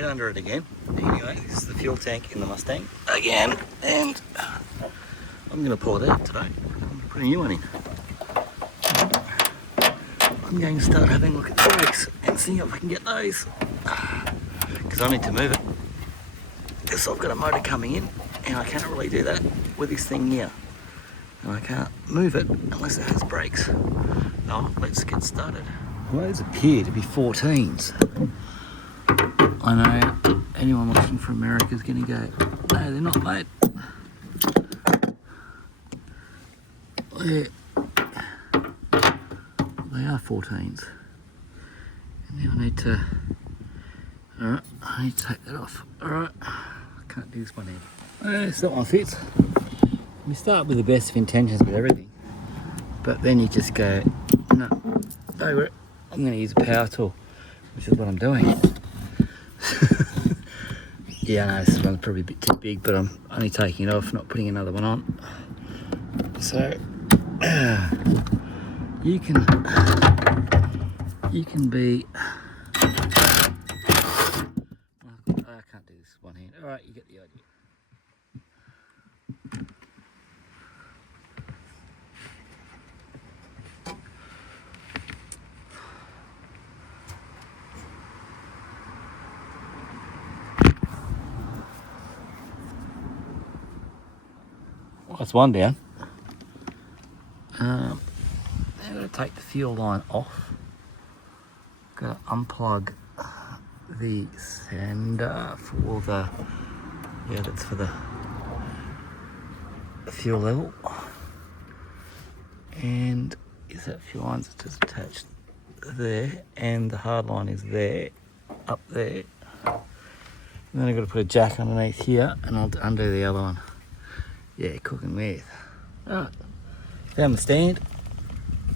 head under it again. Anyway, this is the fuel tank in the Mustang again, and I'm going to pull it out today. I'm going to put a new one in. I'm going to start having a look at the brakes and see if I can get those, because I need to move it. Because I've got a motor coming in, and I can't really do that with this thing here. And I can't move it unless it has brakes. Oh, let's get started. Those appear to be 14s. I know anyone watching from America is going to go, no, they're not, mate. They are 14s. And now I need to, alright, I need to take that off. Alright, I can't do this one here. It's not one fits. You start with the best of intentions with everything, but then you just go, no, over it. I'm going to use a power tool, which is what I'm doing. Yeah, I know this one's probably a bit too big, but I'm only taking it off, not putting another one on. So you can be. I can't do this one hand. All right, you get the idea. That's one down. Now I'm going to take the fuel line off. Got to unplug the sender for the, yeah, that's for the fuel level. And is that fuel line's just attached there, and the hard line is there, up there. And then I've got to put a jack underneath here, and I'll undo the other one. Yeah, cooking with. Alright, found my stand,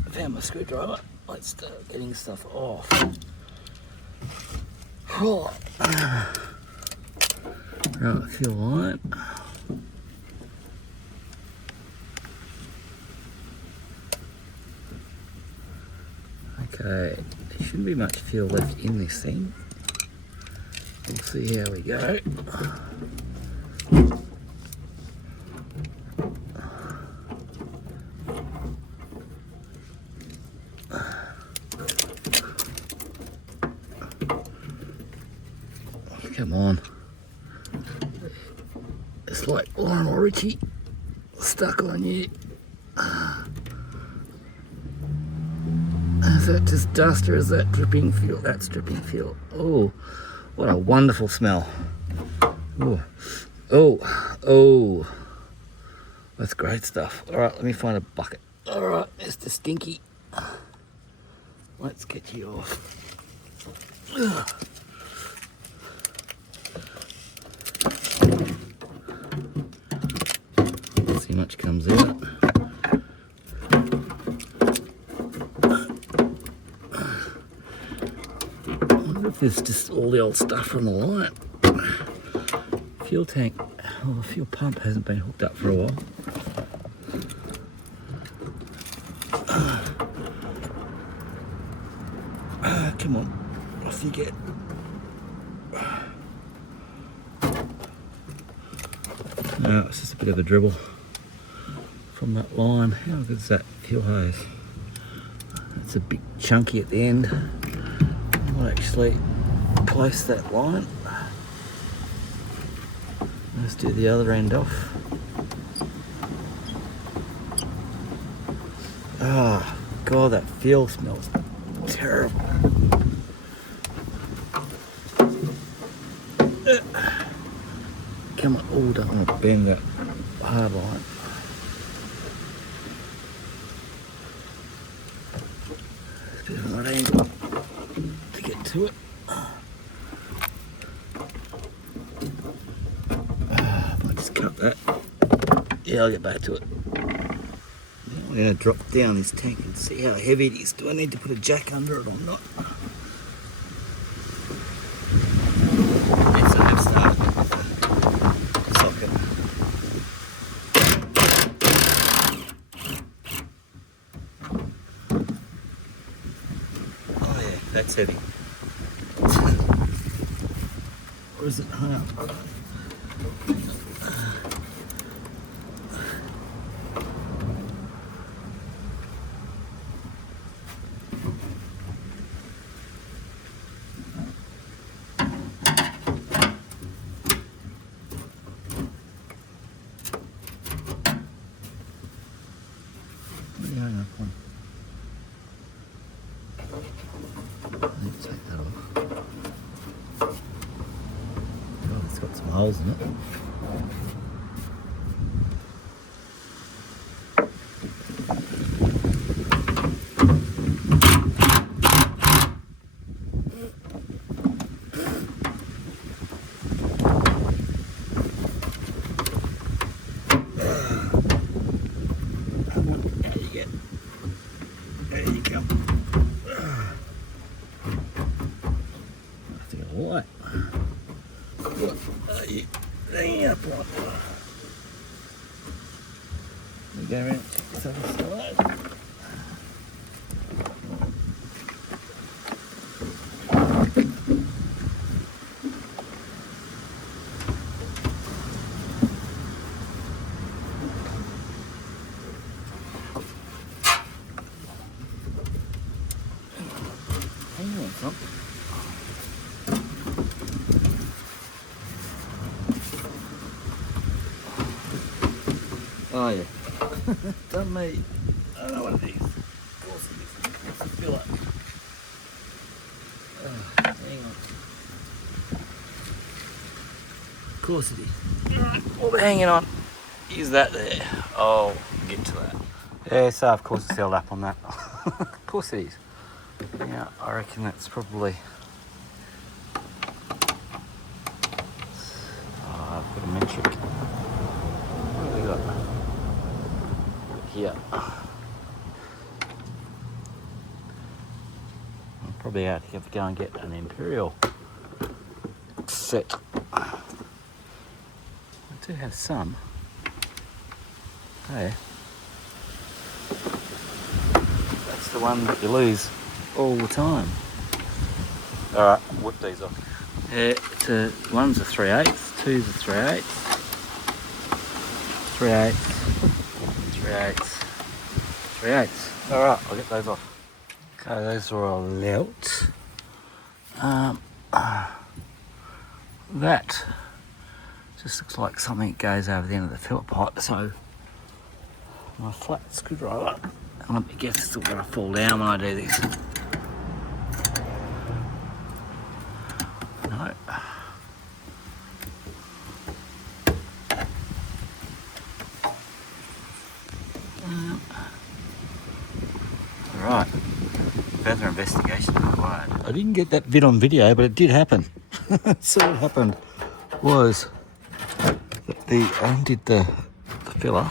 found my screwdriver. Let's start getting stuff off. Right, fuel line. Okay, there shouldn't be much fuel left in this thing. We'll see how we go. Come on. It's like Lionel Richie stuck on you. Is that just dust or is that dripping fuel? That's dripping fuel. Oh, what a wonderful smell. Oh, oh, oh. That's great stuff. All right, let me find a bucket. All right, Mr. Stinky. Let's get you off. Ugh. See how much comes out. I wonder if there's just all the old stuff from the line. Fuel tank, oh, the fuel pump hasn't been hooked up for a while. Come on, off you get. No, it's just a bit of a dribble from that line. How good is that fuel hose? It's a bit chunky at the end. I might actually place that line. Let's do the other end off. Ah, God, that fuel smells terrible. Come on, oh, don't want to bend that hard line. It's a bit of an odd angle to get to it. I'll just cut that. Yeah, I'll get back to it. Now I'm going to drop down this tank and see how heavy it is. Do I need to put a jack under it or not? Yes, I have started with the socket. Oh yeah, that's heavy. Or is it hung up? What are you hung up on? I need to take that off. God, it's got some holes in it. There you go. I think I like. What are you hanging up on? We go around and check this other side. Hang on, something. Oh yeah. Done me. I don't know what it is. Of course it is. It's a filler. Hang on. Of course it is. What we're hanging on is that there. I'll get to that. Yeah, so of course it's held up on that. Of course it is. Yeah, I reckon that's probably... Oh, I've got a metric. What have we got? Here. I'll probably have to go and get an Imperial set. I do have some. Hey. That's the one that you lose all the time. Alright, whip these off. Yeah, one's a 3/8, two's a 3/8, 3/8, 3/8, 3/8. Alright, I'll get those off. Okay, those are all out. That just looks like something that goes over the end of the fillet pipe, so my flat screwdriver, and let me guess, it's still going to fall down when I do this. No. Right, further investigation required. I didn't get that bit on video, but it did happen. So what happened was that I undid the filler,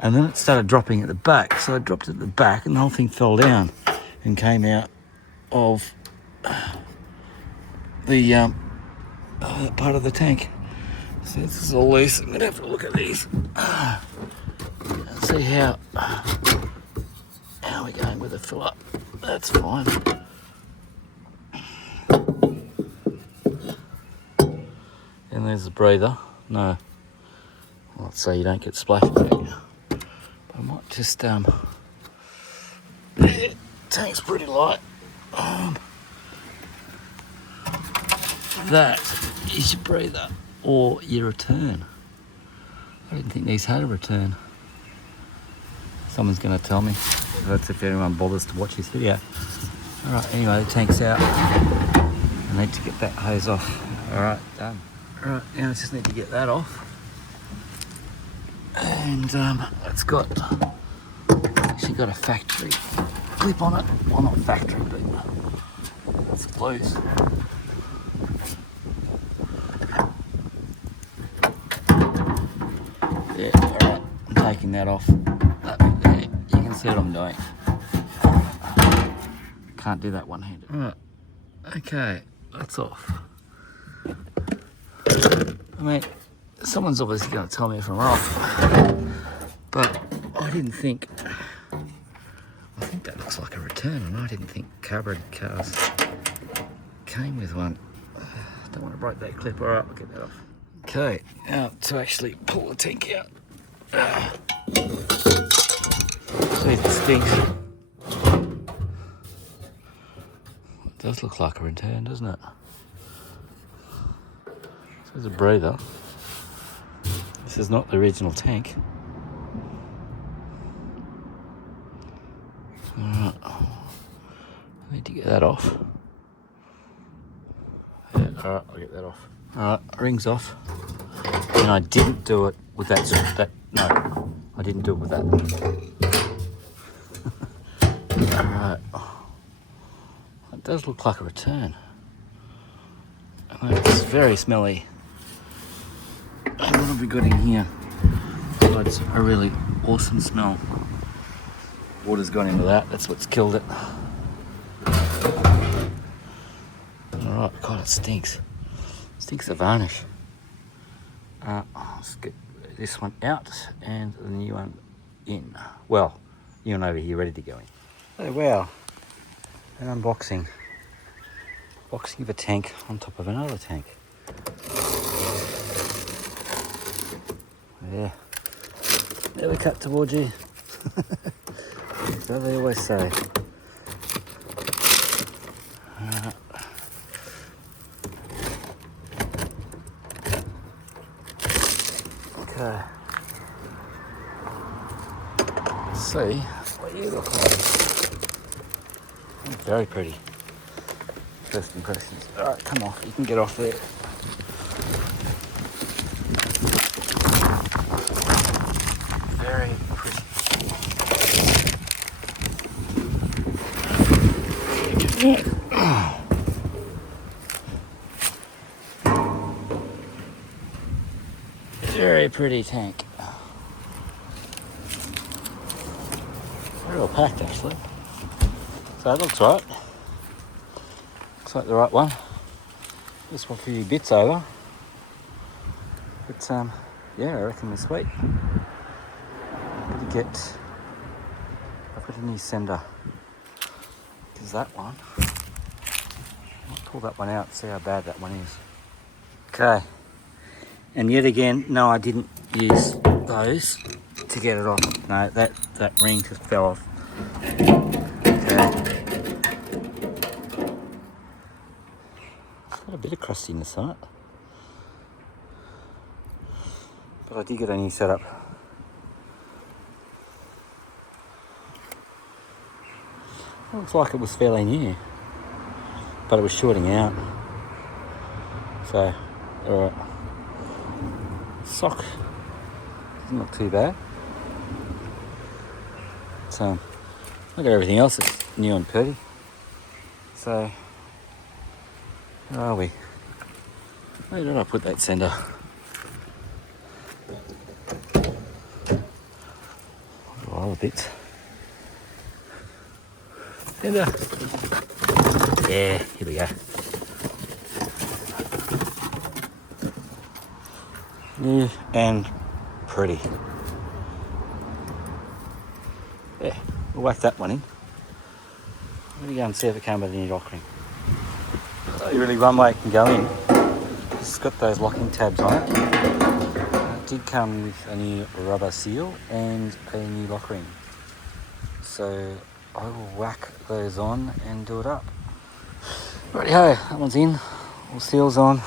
and then it started dropping at the back. So I dropped it at the back, and the whole thing fell down and came out of the part of the tank. So this is all loose. I'm going to have to look at these and see how we're going with the filler. That's fine. And there's the breather. No, let's say you don't get splashback. But I might just tank's pretty light. That is your breather or your return. I didn't think these had a return. Someone's going to tell me. That's if anyone bothers to watch this video. Alright, anyway, the tank's out. I need to get that hose off. Alright, done. Alright, now I just need to get that off. And it's actually got a factory clip on it. Well, not factory, but it's loose. Yeah, alright, I'm taking that off. That bit there, you can see what I'm doing. Can't do that one-handed. Alright, okay, that's off. I mean, someone's obviously going to tell me if I'm wrong, but I didn't think, I think that looks like a return, and I didn't think carbureted cars came with one. don't want to break that clip. All right, I'll get that off. Okay, now to actually pull the tank out. See, it stinks. It does look like a return, doesn't it? This is a breather. This is not the original tank. Alright. I need to get that off. Yeah, alright, I'll get that off. Alright, ring's off. And I didn't do it with that. No, I didn't do it with that. Alright. It does look like a return. And it's very smelly. And what have we got in here? Oh, it's a really awesome smell. Water's gone into that, that's what's killed it. Alright, God, it stinks. It stinks of varnish. Let's get this one out and the new one in. Well, new one over here ready to go in. Oh wow, an unboxing. Boxing of a tank on top of another tank. Yeah, never cut towards you. So they always say. Okay. Let's see what you look like. Very pretty. First impressions. Alright, come off. You can get off there. Very pretty. Very pretty tank. Very well packed actually. So it looks right. Looks like the right one. Just got a few bits over. But yeah, I reckon they're sweet. I've got a new sender. Because that one, I'll pull that one out and see how bad that one is. Okay. And yet again, no, I didn't use those to get it off. No, that ring just fell off. Okay. Got a bit of crustiness on it. But I did get a new setup. It looks like it was fairly new. But it was shorting out. So, alright. Sock doesn't look too bad. So, look at everything else that's new and pretty. So, where are we? Where did I put that sender? All the bits. Sender. Yeah, here we go. New and pretty. Yeah, we'll whack that one in. Let me go and see if it came with any lock ring. Really one way it can go in. It's got those locking tabs on it. It did come with a new rubber seal and a new lock ring. So I will whack those on and do it up. Righty-ho, that one's in. All seals on.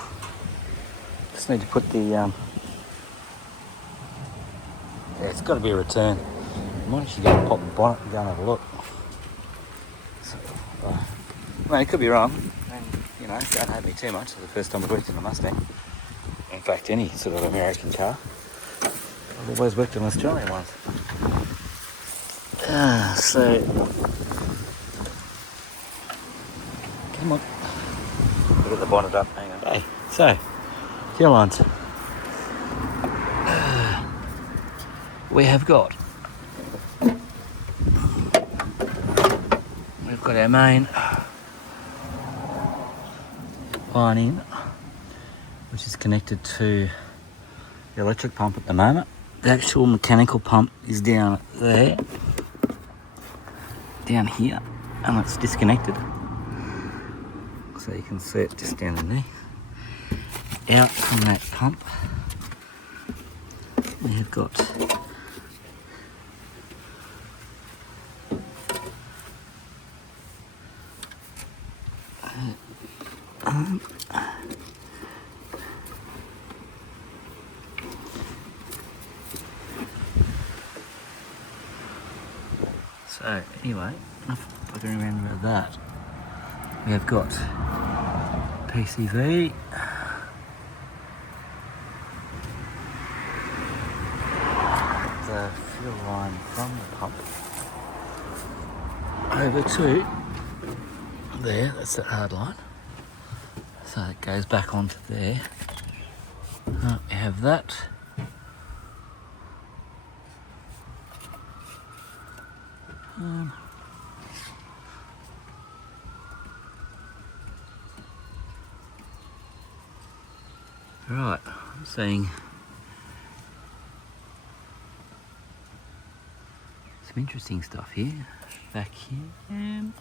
Just need to put the yeah, it's got to be a return. I might actually go and pop the bonnet and go and have a look. So, well, it could be wrong. And, you know, don't hate me too much. It's the first time I've worked in a Mustang. In fact, any sort of American car. I've always worked in Australian ones. So, come on. Get the bonnet up. Hang on. Hey, so, fuel lines. We have got. We've got our main line in, which is connected to the electric pump at the moment. The actual mechanical pump is down there, down here, and it's disconnected. So you can see it just down in there. out from that pump. We have got so anyway, enough buggering around about that. We have got PCV, the fuel line from the pump over to there, that's that hard line. So it goes back onto there. We have that. Right, I'm seeing some interesting stuff here. Vacuum.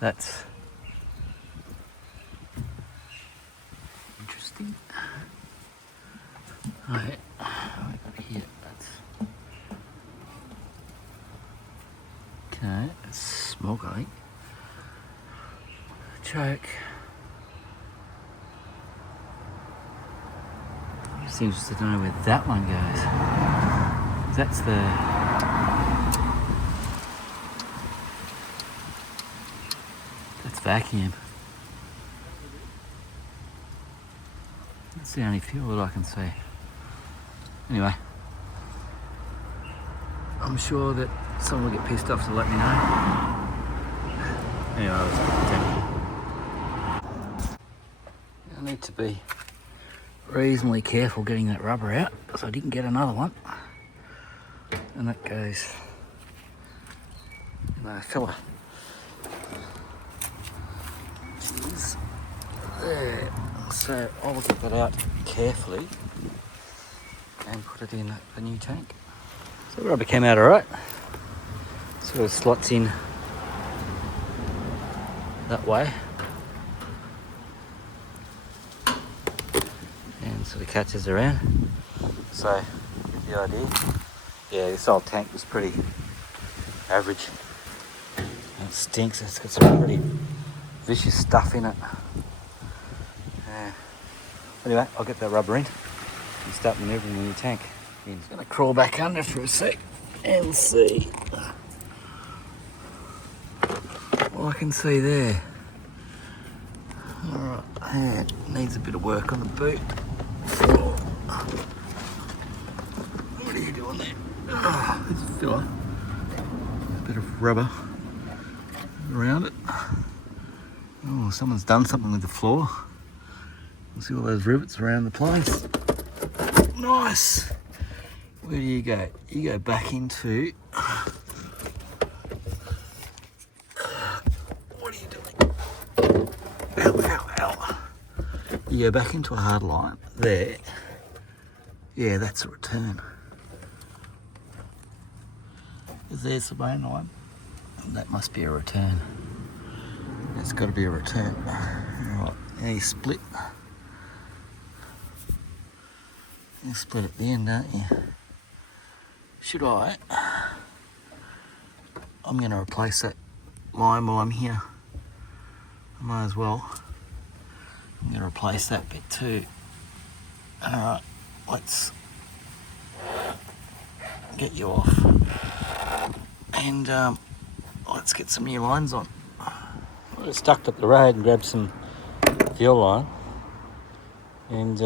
That's interesting. Right, here, that's okay, that's smog, I think. Choke. I'm just interested to know where that one goes. That's vacuum. That's the only fuel that I can see. Anyway, I'm sure that someone will get pissed off to let me know. Anyway, let's put the tank. I need to be reasonably careful getting that rubber out, so I didn't get another one. And that goes in that filler. Jeez. There. So I'll get that out carefully and put it in the new tank. So the rubber came out alright. Sort of slots in that way. And sort of catches around. So the idea. Yeah, this old tank was pretty average. And it stinks, it's got some pretty vicious stuff in it. Anyway, I'll get that rubber in and start manoeuvring the new tank. I'm just going to crawl back under for a sec and see what I can see there. Alright, it needs a bit of work on the boot. What are you doing there? Oh, there's a filler. A bit of rubber around it. Oh, someone's done something with the floor. You see all those rivets around the place. Nice. Where do you go? You go back into... What are you doing? Ow, ow, ow. You go back into a hard line. There. Yeah, that's a return. There's the main line. And that must be a return. That's got to be a return. Right, now you split. You split at the end, don't you? Should I? I'm going to replace that line while I'm here. I might as well. I'm going to replace that bit too. Alright, let's get you off. And let's get some new lines on. I just stuck up the road and grabbed some fuel line. And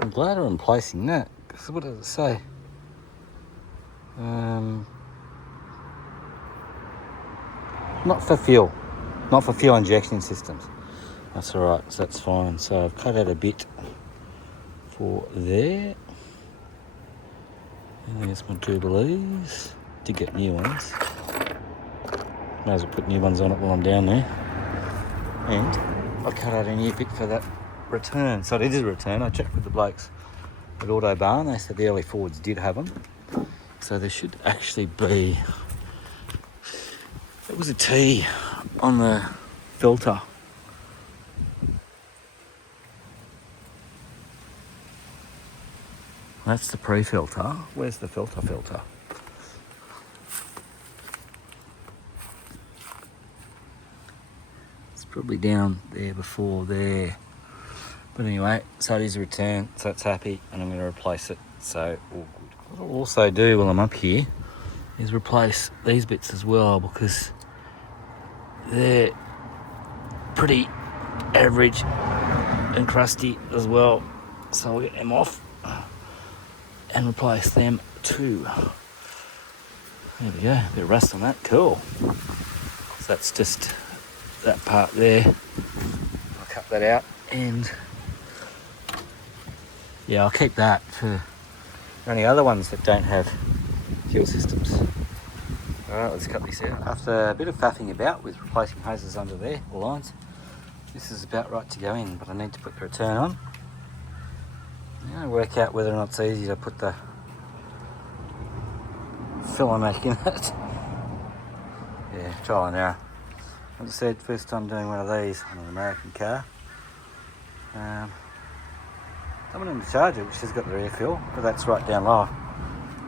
I'm glad I'm replacing that, because what does it say? Not for fuel. Not for fuel injection systems. That's alright, so that's fine. So I've cut out a bit for there. And there's my Jubilees. Did get new ones. May as well put new ones on it while I'm down there. And I cut out a new bit for that return. So it is a return. I checked with the blokes at Autobarn. They said the early Fords did have them. So there should actually be... It was a T on the filter. That's the pre-filter. Where's the filter? It's probably down there before there. But anyway, so it is a return, so it's happy, and I'm going to replace it, so all good. What I'll also do while I'm up here is replace these bits as well, because they're pretty average and crusty as well. So I'll get them off and replace them too. There we go, a bit of rust on that, cool. So that's just that part there. I'll cut that out, and yeah, I'll keep that for any other ones that don't have fuel systems. Alright, let's cut this out. After a bit of faffing about with replacing hoses under there, or lines, this is about right to go in, but I need to put the return on. Work out whether or not it's easy to put the filler neck in it. Yeah, trial and error. As I said, first time doing one of these on an American car. Don't want them to charge it, which has got the refill, but that's right down low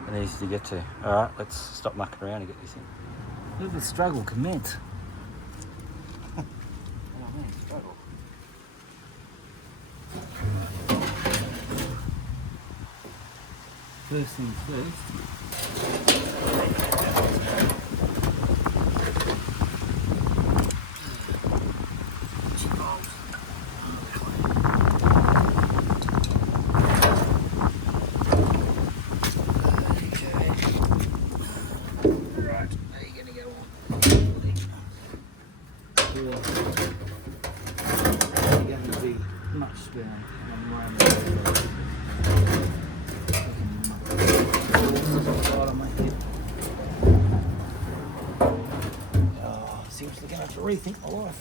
and easy to get to. Alright, let's stop mucking around and get this in. Bit of a struggle commence. Oh man, struggle. First things first. Seriously gonna have to rethink my life.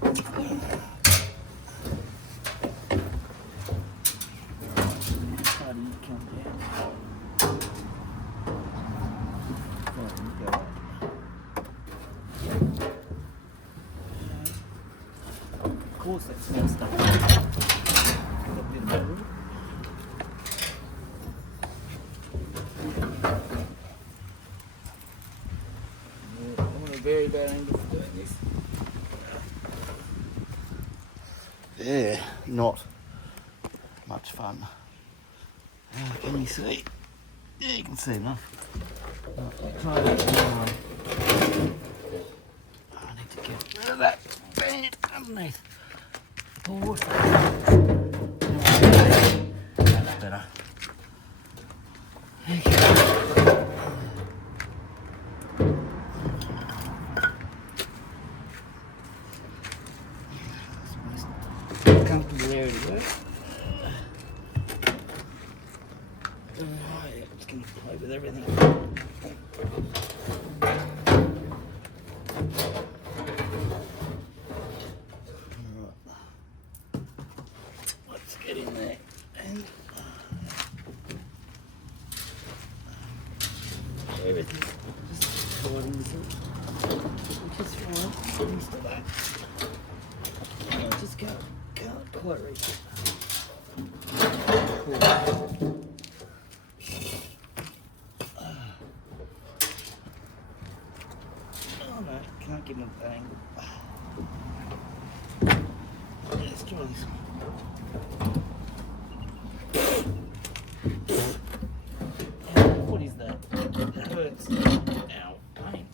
How do you come down? Of course that's not stuff. Very bad angle for doing this. Yeah, not much fun. Can you see? Yeah, you can see enough. Try that. I need to get rid of that band underneath. Oh, that's better. Okay. Comfortable area to work. Yeah, it's going to play with everything. Alright. Let's get in there and everything. Just sliding this in. Which is fine. Used to that. I just can't quite reach it. Cool. Oh no, can't get into that angle. Let's try this one. What is that? It hurts. Ow, pain.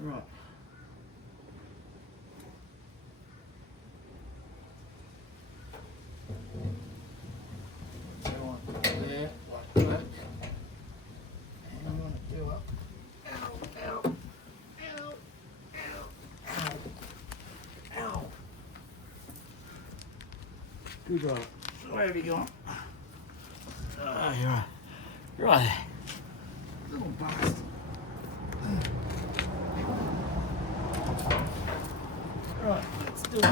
Right. Go on there, like that. And I'm going to do up. Ow, ow, ow, ow, ow, ow. Good right. Where have you gone? Oh, you're right. Right. Little bastard. Right, let's do it.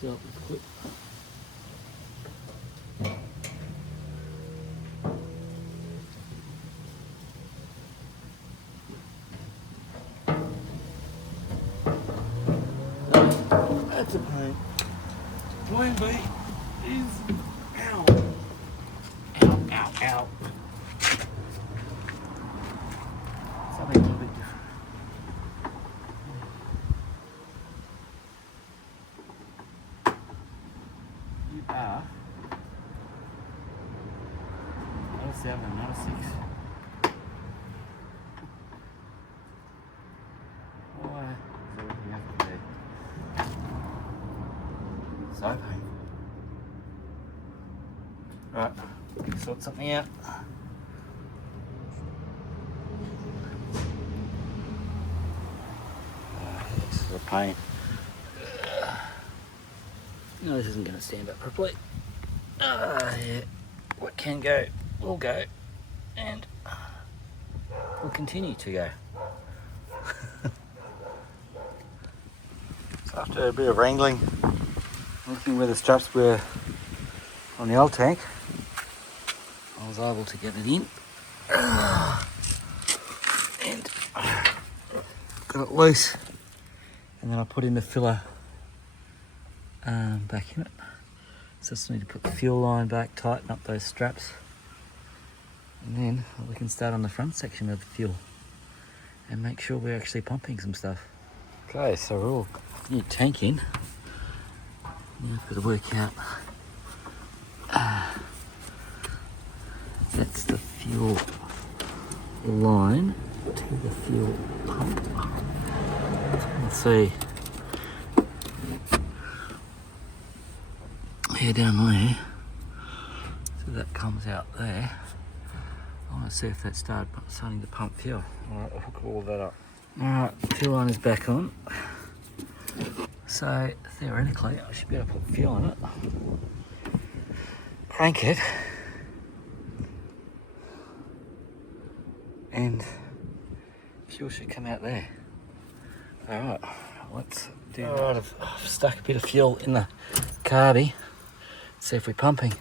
Do it quick. That's a pain. Plan B is ow. Ow, ow, ow. Something a little bit different. You are not a 7, not a 6. Why is that what you have to be? So painful. Right, sort something out. This is a pain. No, this isn't going to stand up properly. Yeah. What can go will go, and will continue to go. So after a bit of wrangling, looking where the straps were on the old tank, I was able to get it in and got it loose, and then I put in the filler back in it. So just need to put the fuel line back, tighten up those straps, and then we can start on the front section of the fuel and make sure we're actually pumping some stuff. Okay, so we're all new tank in. Now I've got to work out that's the fuel line to the fuel pump. Let's see. Here down there, so that comes out there. I want to see if that's starting to pump fuel. Alright, I'll hook all that up. Alright, fuel line is back on. So theoretically I should be able to put fuel in it. Crank it. And fuel should come out there. Alright, let's do that. Alright, I've stuck a bit of fuel in the carby. See if we're pumping.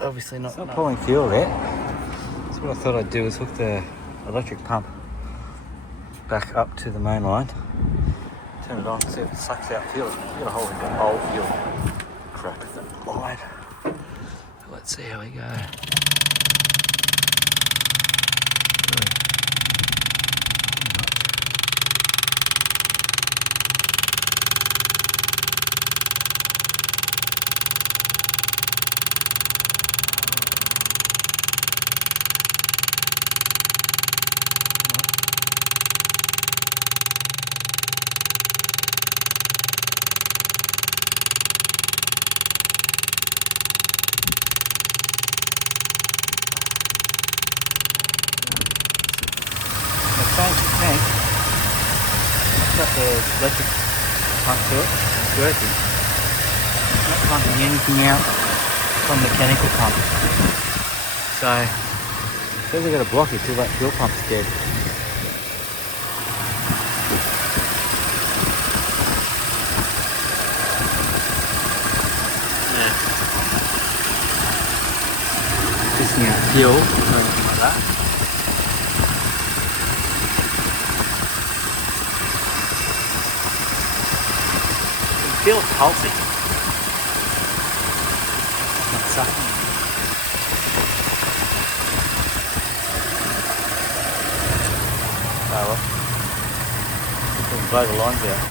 Obviously not. It's not pulling fuel yet. So what I thought I'd do is hook the electric pump back up to the main line. Turn it on, see if it sucks out fuel. You've got a whole heap of old fuel crap in that line. Let's see how we go. Tank. Got the electric pump to it, it's working. It's not pumping anything out from the mechanical pump. So, it says I've got to block it till that fuel pump's dead. Yeah. Pissing out fuel, or anything like that. Feels pulsing. Not sucking. Oh well. Blow the lines out.